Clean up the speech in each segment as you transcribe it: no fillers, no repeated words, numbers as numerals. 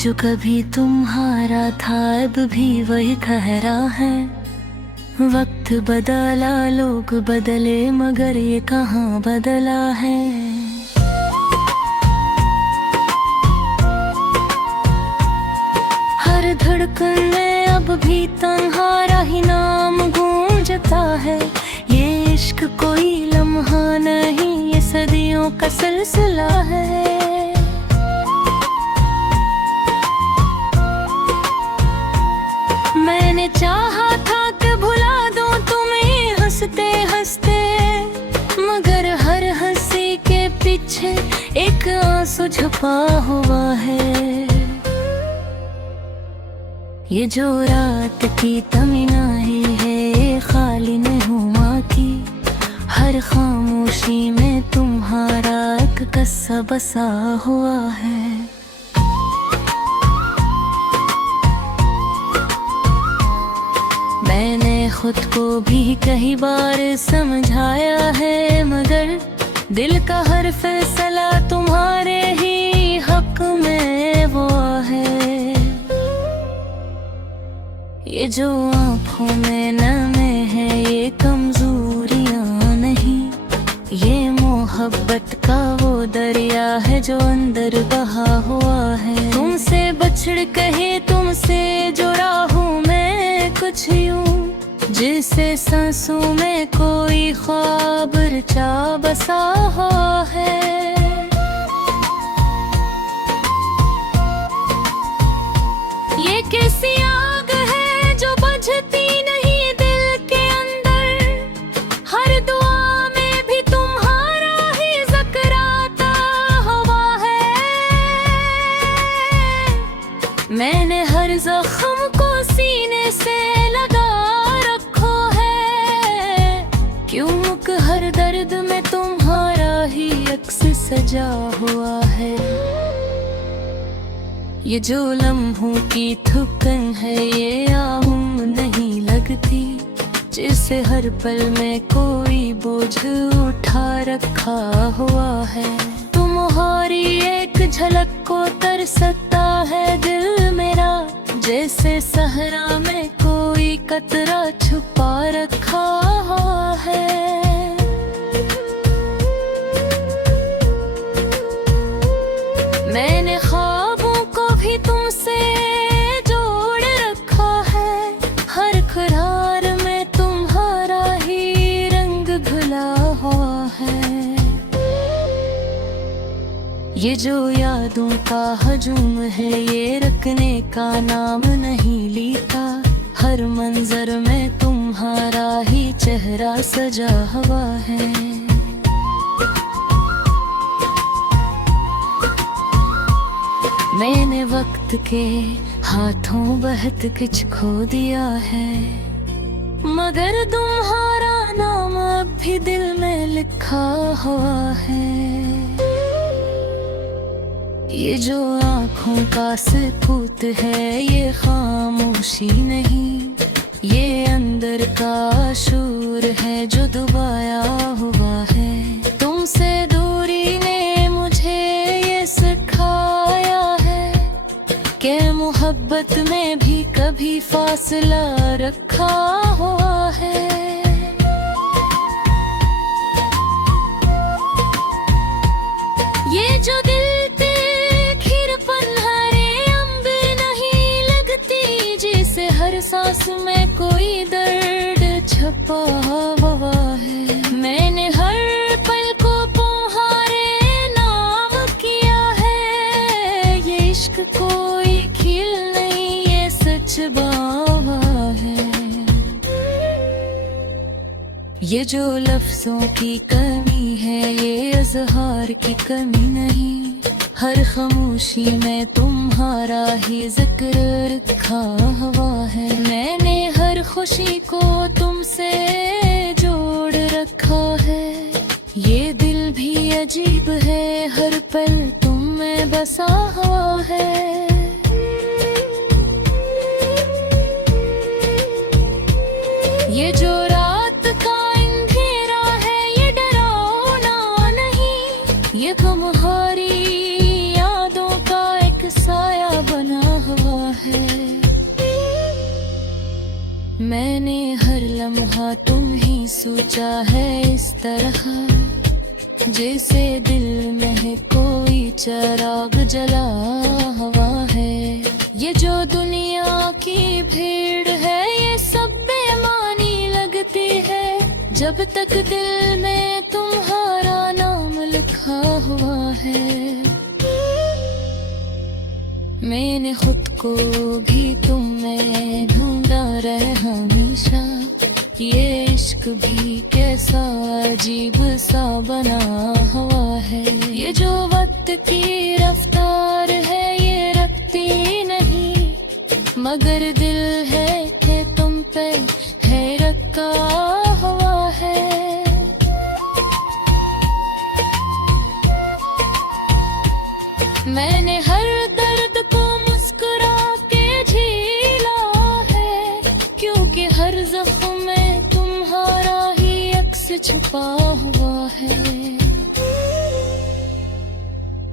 जो कभी तुम्हारा था अब भी वही ठहरा है। वक्त बदला लोग बदले मगर ये कहाँ बदला है। हर धड़कन में अब भी तुम्हारा ही नाम गूंजता है। ये इश्क कोई लम्हा नहीं, ये सदियों का सिलसिला है। मैंने चाहा था कि भुला दूं तुम्हें हंसते हंसते, मगर हर हंसी के पीछे एक आंसू छुपा हुआ है। ये जो रात की तमन्नाई है ये खाली नहीं की, हर खामोशी में तुम्हारा एक किस्सा बसा हुआ है। मैंने खुद को भी कई बार समझाया है, मगर दिल का हर फैसला तुम्हारे ही हक में वो है। ये जो आँखों में नमे है ये कमजोरियाँ नहीं, ये मोहब्बत का वो दरिया है जो अंदर बहा हुआ है। तुमसे बछड़ कहे तुमसे जुड़ा हूँ मैं कुछ यूं, जिसे सांसों में कोई ख्वाब रचा बसा हुआ है। ये कैसी आग है जो बुझती नहीं दिल के अंदर, हर दुआ में भी तुम्हारा ही जिक्र आता हुआ है। मैंने हर जख्म को सीने से लगा रखो है, क्यों कि हर दर्द में तुम्हारा ही अक्स सजा हुआ है। ये जो लम्हों की थकन है ये आम नहीं लगती, जिसे हर पल में कोई बोझ उठा रखा हुआ है। तुम्हारी एक झलक को तरसता है दिल मेरा, जैसे सहरा में कोई कतरा छुपा रखा हुआ है। मैंने ख्वाबों को भी तुमसे जोड़ रखा है, हर करार में तुम्हारा ही रंग घुला हुआ है। ये जो यादों का हजूम है ये रखने का नाम नहीं लेता, हर मंजर में तुम्हारा ही चेहरा सजा हुआ है। मैंने वक्त के हाथों बहुत कुछ खो दिया है, मगर तुम्हारा नाम अब भी दिल में लिखा हुआ है। ये जो आँखों का सुकूत है ये खामोशी नहीं, ये अंदर का शूर है जो दबाया हुआ है। तुमसे दूरी ने मुझे ये सिखाया है कि मोहब्बत में भी कभी फासला रखा हुआ है। ये जो दिल हर सांस में कोई दर्द छुपा हुआ है। मैंने हर पल को तुम्हारे नाम किया है, ये इश्क कोई खेल नहीं ये सच बावा है। ये जो लफ्जों की कमी है ये इज़हार की कमी नहीं, हर खामोशी में तुम्हारा ही जिक्र रखा हुआ है। मैंने हर खुशी को तुमसे जोड़ रखा है, ये दिल भी अजीब है हर पल तुम में बसा हुआ है। ये जो रात का अंधेरा है ये डरावना नहीं, ये तुम्हारी यादों का एक साया बना मैंने हर लम्हा तुम ही सोचा है इस तरह, जैसे दिल में है कोई चिराग जला हुआ है। ये जो दुनिया की भीड़ है ये सब बेमानी लगती है, जब तक दिल में तुम्हारा नाम लिखा हुआ है। मैंने खुद को भी तुम में ढूंढा रहे हमेशा, ये इश्क भी कैसा अजीब सा बना हुआ है। ये जो वक्त की रफ्तार है ये रखती नहीं, मगर दिल है कि तुम पे है रखा हुआ है। मैंने हर दर्द को मुस्कुरा के झेला है, क्योंकि हर जख्म में तुम्हारा ही अक्स छुपा हुआ है।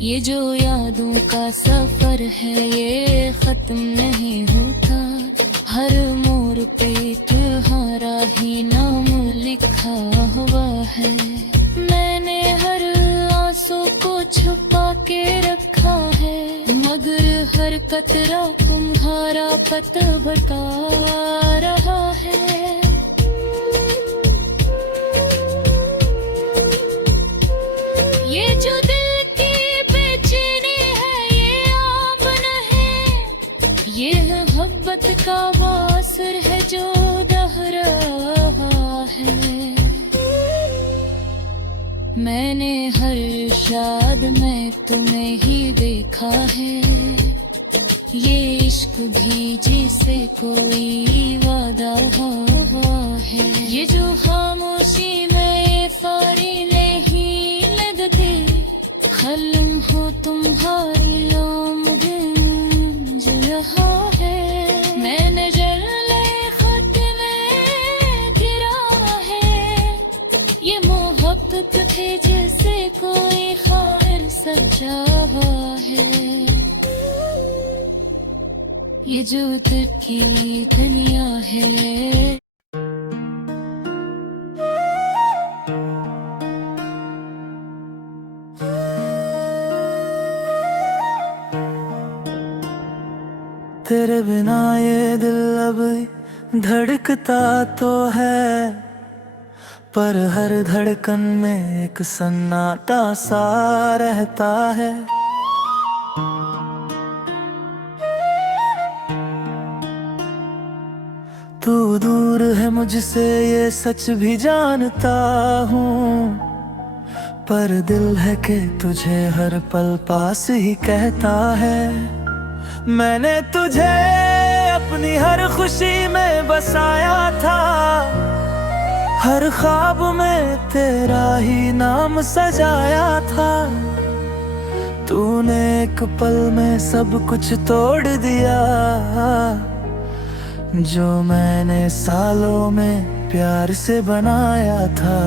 ये जो यादों का सफर है ये खत्म नहीं होता, हर मोड़ पे तुम्हारा ही नाम लिखा हुआ है। मैंने हर आंसू को छुपा के रखा है, मगर हर कतरा तुम्हारा पत बता रहा है। ये जो दिल की बेचैनी है ये आम नहीं, ये मोहब्बत का वासर है जो दह रहा है। मैंने हर शाद में तुम्हें ही देखा है, ये इश्क भी जिसे कोई वादा हुआ है। ये जो खामोशी में ये फारी नहीं लगती, खलम हो तुम्हारी आमद रहा है। मैंने जले खत में गिरा है, ये मोहब्बत थे जैसे कोई ख्वाहिर सजा हुआ है। ये जो दिल की दुनिया है। तेरे बिना ये दिल अब धड़कता तो है, पर हर धड़कन में एक सन्नाटा सा रहता है। तू दूर है मुझसे ये सच भी जानता हूँ, पर दिल है कि तुझे हर पल पास ही कहता है। मैंने तुझे अपनी हर खुशी में बसाया था, हर ख्वाब में तेरा ही नाम सजाया था। तूने एक पल में सब कुछ तोड़ दिया, जो मैंने सालों में प्यार से बनाया था।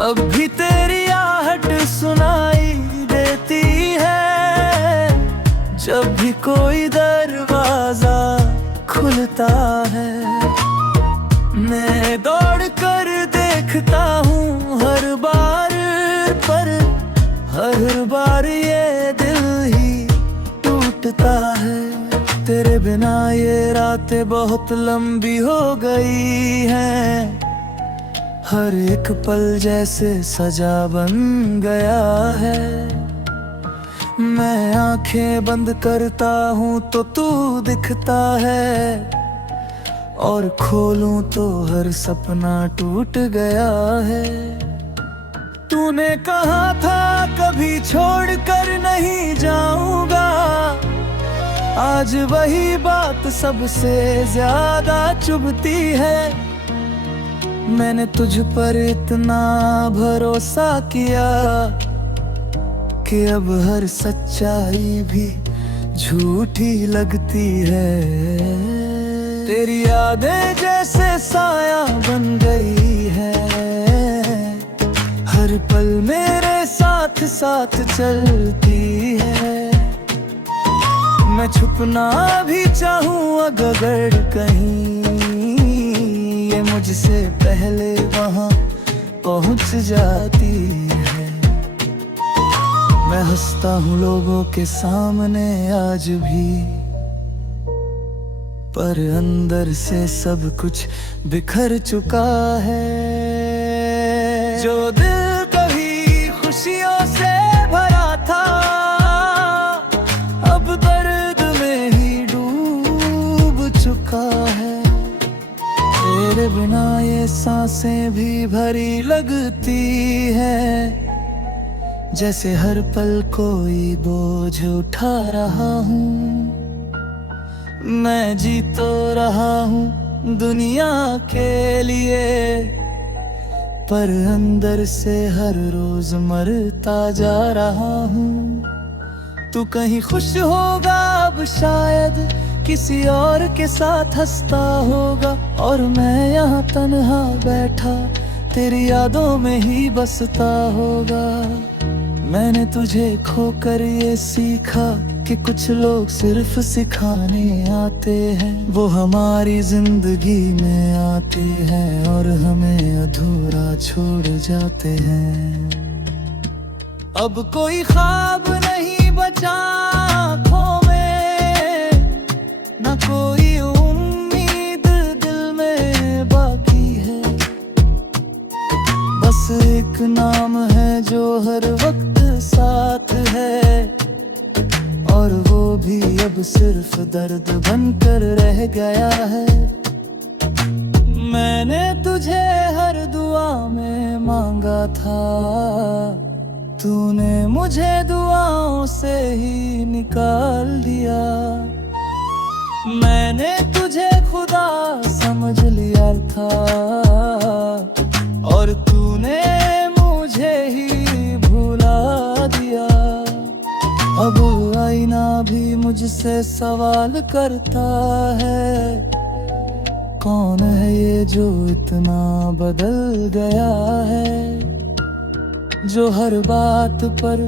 अब भी तेरी आहट सुनाई देती है, जब भी कोई दरवाजा खुलता है। मैं दौड़ कर देखता हूँ हर बार, पर हर बार ये दिल ही टूटता है। तेरे बिना ये रातें बहुत लंबी हो गई हैं, हर एक पल जैसे सजा बन गया है। मैं आंखें बंद करता हूँ तो तू दिखता है, और खोलूं तो हर सपना टूट गया है। तूने कहा था कभी छोड़ कर नहीं जाऊंगा, आज वही बात सबसे ज्यादा चुभती है। मैंने तुझ पर इतना भरोसा किया कि अब हर सच्चाई भी झूठी लगती है। तेरी यादें जैसे साया बन गई है, हर पल मेरे साथ साथ चलती है। मैं छुपना भी चाहूँ अगर कहीं, ये मुझसे पहले वहाँ पहुँच जाती है। मैं हंसता हूँ लोगों के सामने आज भी, पर अंदर से सब कुछ बिखर चुका है। जो दिल कभी खुशियों से भरा था, अब दर्द में ही डूब चुका है। तेरे बिना ये सांसें भी भरी लगती है, जैसे हर पल कोई बोझ उठा रहा हूँ। मैं जी तो रहा हूँ दुनिया के लिए, पर अंदर से हर रोज मरता जा रहा हूँ। तू कहीं खुश होगा अब शायद, किसी और के साथ हंसता होगा, और मैं यहाँ तन्हा बैठा तेरी यादों में ही बसता होगा। मैंने तुझे खोकर ये सीखा कि कुछ लोग सिर्फ सिखाने आते हैं, वो हमारी जिंदगी में आते हैं और हमें अधूरा छोड़ जाते हैं। अब कोई ख्वाब नहीं बचा आँखों में, ना कोई उम्मीद दिल में बाकी है। बस एक नाम है जो हर वक्त साथ है, और वो भी अब सिर्फ दर्द बनकर रह गया है। मैंने तुझे हर दुआ में मांगा था, तूने मुझे दुआओं से ही निकाल दिया। मैंने तुझे खुदा समझ लिया था, और तूने मुझे ही भुला दिया। अब आईना भी मुझसे सवाल करता है, कौन है ये जो इतना बदल गया है, जो हर बात पर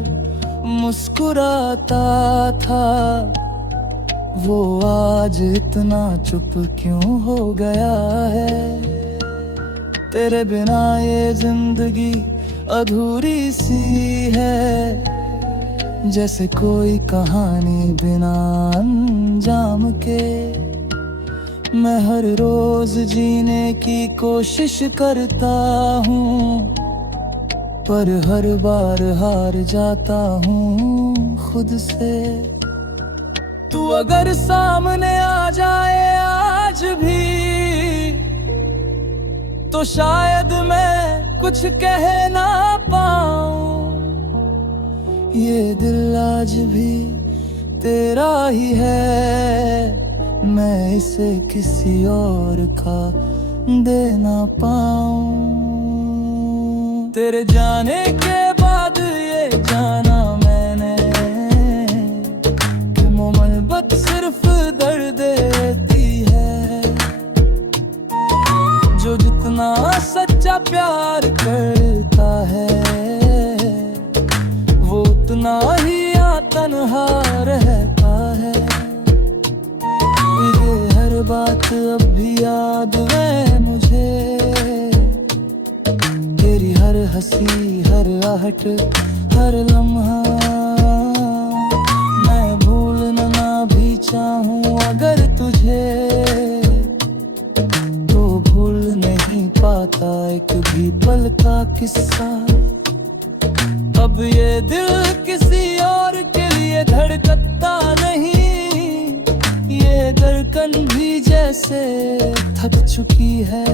मुस्कुराता था, वो आज इतना चुप क्यों हो गया है। तेरे बिना ये जिंदगी अधूरी सी है, जैसे कोई कहानी बिना अंजाम के। मैं हर रोज जीने की कोशिश करता हूँ, पर हर बार हार जाता हूँ खुद से। तू अगर सामने आ जाए आज भी, तो शायद मैं कुछ कह ना पाऊँ। ये दिल आज भी तेरा ही है, मैं इसे किसी और का दे ना पाऊँ। तेरे जाने के बाद ये जाना मैंने कि मोहब्बत सिर्फ दर्द देती है। जो जितना सच्चा प्यार करता है, वो उतना ही तन्हा रहता है। ये हर बात अब भी याद है मुझे, तेरी हर हंसी, हर आहट, हर लम्हा। मैं भूलना ना भी चाहूँ अगर तुझे, तो भूल नहीं पाता एक भी पल का किस्सा। अब ये दिल किसी और के लिए धड़कता नहीं, ये धड़कन भी जैसे थक चुकी है।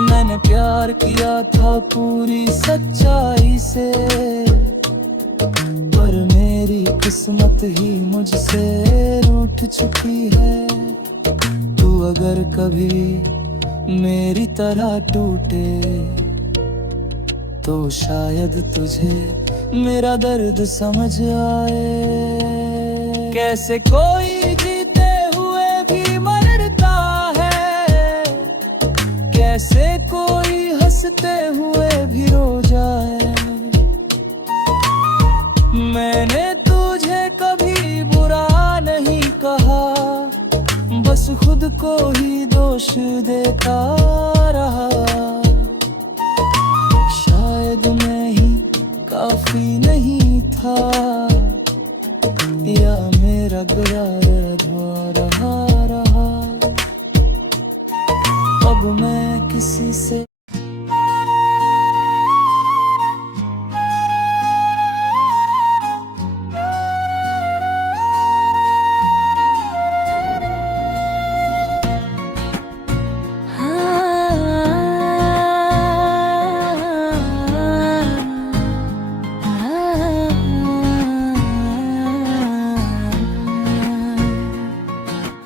मैंने प्यार किया था पूरी सच्चाई से, पर मेरी किस्मत ही मुझसे रूठ चुकी है। तू अगर कभी मेरी तरह टूटे, तो शायद तुझे मेरा दर्द समझ आए। कैसे कोई जीते हुए भी मर ऐसे कोई हंसते हुए भी रो जाए। मैंने तुझे कभी बुरा नहीं कहा, बस खुद को ही दोष देता रहा। शायद मैं ही काफी नहीं था, या मेरा गुरार अधूरा रहा। अब मैं किसी से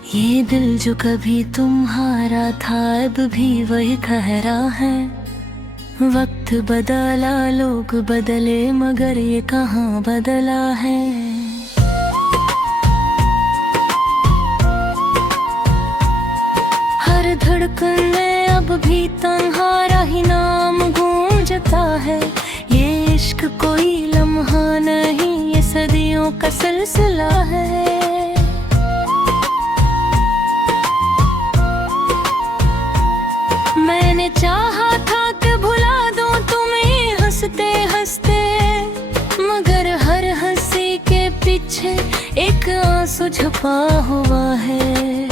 ये दिल जो कभी तुम्हारा था अब भी वही ठहरा है। वक्त बदला लोग बदले मगर ये कहाँ बदला है। हर धड़कन में अब भी तुम्हारा ही नाम गूंजता है। ये इश्क कोई लम्हा नहीं, ये सदियों का सिलसिला है। मैंने चाहा था कि भुला दूं तुम्हें हंसते हंसते, मगर हर हंसी के पीछे एक आंसू छुपा हुआ है।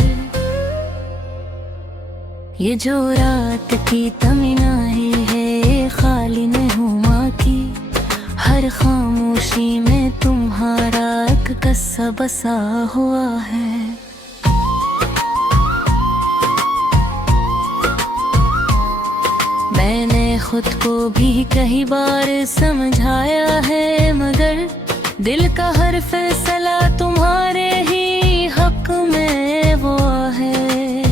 ये जो रात की तमन्नाएं है ये खाली नहुमा की, हर खामोशी में तुम्हारा एक कस्सा बसा हुआ है। मैंने खुद को भी कई बार समझाया है, मगर दिल का हर फैसला तुम्हारे ही हक में हुआ है।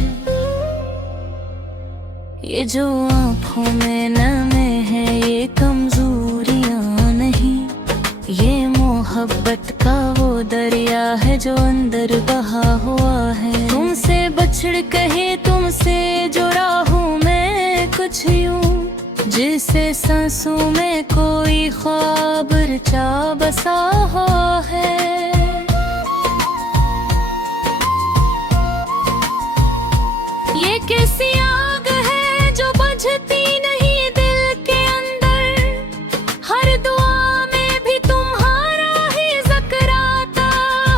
ये जो आँखों में नमे है ये कमजोरियाँ नहीं, ये मोहब्बत का वो दरिया है जो अंदर बहा हुआ है। तुमसे बछड़ कहे तुमसे जुड़ा हूँ मैं कुछ यूं, जिसे सांसों में कोई ख्वाब रचा बसा हुआ है। ये कैसी आग है जो बुझती नहीं दिल के अंदर, हर दुआ में भी तुम्हारा ही जिक्र आता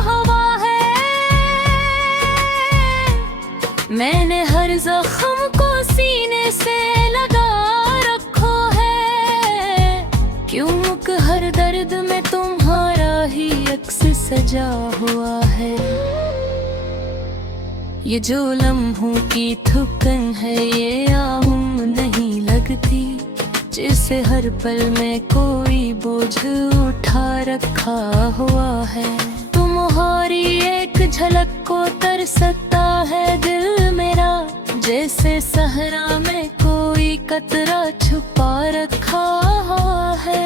हुआ है। मैंने हर जख्म को सीने से लगा रखो है, क्योंकि हर दर्द में तुम्हारा ही अक्स सजा हुआ है। ये जो लम्हों की थकन है ये आम नहीं लगती, जिसे हर पल में कोई बोझ उठा रखा हुआ है। तुम्हारी एक झलक को तरसता है दिल मेरा, जैसे सहरा में कोई कतरा छुपा रखा हुआ है।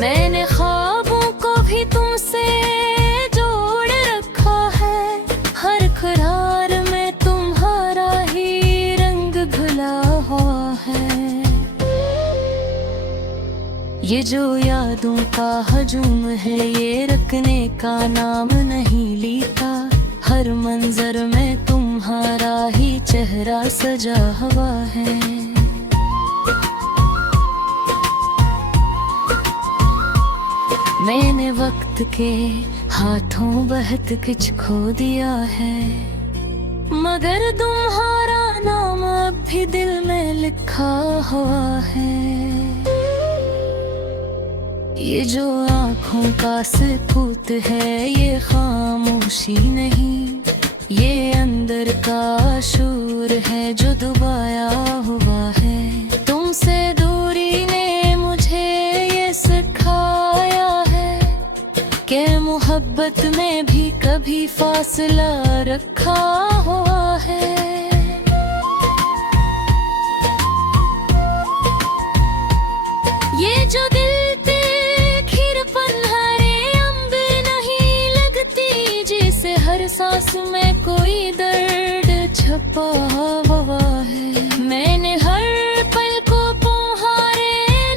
मैंने ख्वाबों को भी तुमसे जोड़ रखा है, हर करार में तुम्हारा ही रंग घुला हुआ है। ये जो यादों का हजूम है ये रखने का नाम नहीं लेता, हर मंजर में तुम्हारा ही चेहरा सजा हुआ है। मैंने वक्त के हाथों बहुत कुछ खो दिया है, मगर तुम्हारा नाम अब भी दिल में लिखा हुआ है। ये जो आँखों का सुकूत है ये खामोशी नहीं, ये अंदर का शूर है जो दबाया हुआ है। तुमसे दूरी ने मुझे ये सिखाया है कि मोहब्बत में भी कभी फासला रखा हुआ है। ये जो दिल हर सांस में कोई दर्द छपा हुआ है। मैंने हर पल को तुम्हारे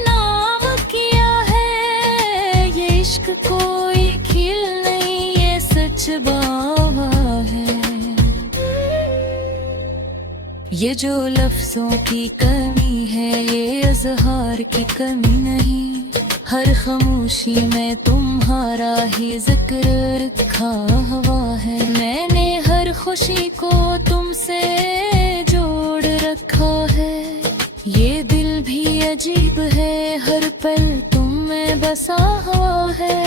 नाम किया है। ये इश्क कोई खेल नहीं, ये सच बावा है। ये जो लफ्जों की कमी है, ये इज़हार की कमी नहीं। हर खामोशी में तुम्हारा ही जिक्र रखा हुआ है। मैंने हर खुशी को तुमसे जोड़ रखा है। ये दिल भी अजीब है, हर पल तुम में बसा हुआ है।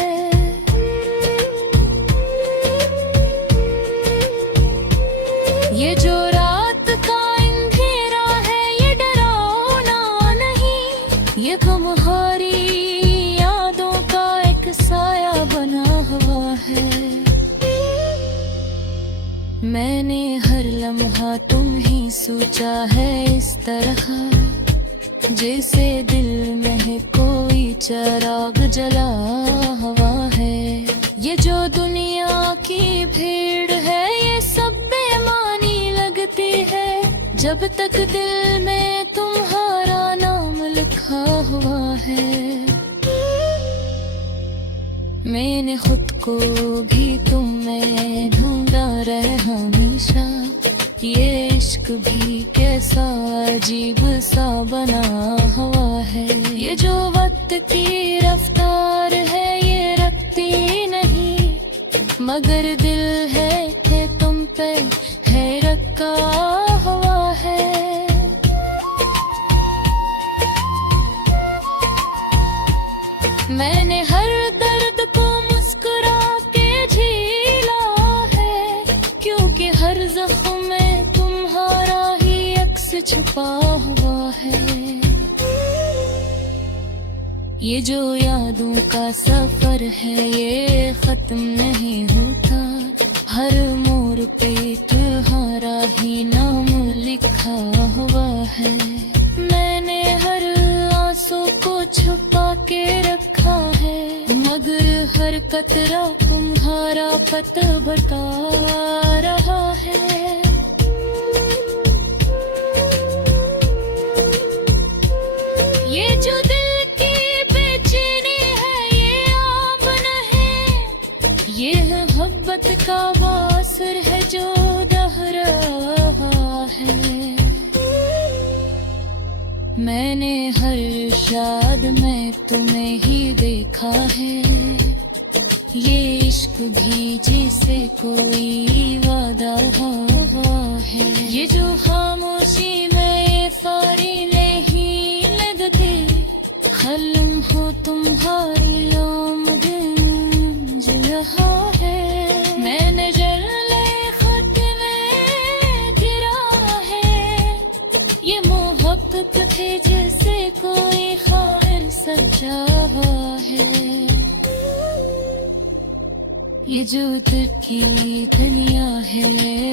ये जो रात का अंधेरा है, ये डरावना नहीं, ये तुम्हारी यादों का एक साया बना हुआ है। मैंने हर लम्हा तुम ही सोचा है इस तरह, जैसे दिल में कोई चिराग जला हुआ है। ये जो दुनिया की भीड़ है, ये सब बेमानी लगती है, जब तक दिल में तुम्हारा नाम लिखा हुआ है। मैंने खुद को भी तुम में ढूंढा रहे हमेशा। ये इश्क भी कैसा अजीब सा बना हुआ है। ये जो वक्त की रफ्तार है, ये रखती नहीं, मगर दिल है कि तुम पे है रखा हुआ है। मैंने हर दर्द को मुस्कुरा के झेला है, क्योंकि हर जख्म में तुम्हारा ही अक्स छुपा हुआ है। ये जो यादों का सफर है, ये खत्म नहीं होता। हर मोड़ पे तुम्हारा ही नाम लिखा हुआ है। मैंने हर आंसू को छुपा के रखा है, मगर हर कतरा तुम्हारा पता बता रहा है। ये जो दिल की बेचैनी है, ये आम नहीं, ये मोहब्बत का वासर है जो दह रहा है। मैंने हर शाद में तुम्हें ही देखा है। ये इश्क भी जिसे कोई वादा हुआ है। ये जो खामोशी में फारी नहीं लगती, खलम हो तुम्हारी आमद गूंज रहा है। मैंने जले खत में गिरा है, ये मोहब्बत थे जैसे कोई ख्वाहिश सजा है। ये जो दिल की दुनिया है,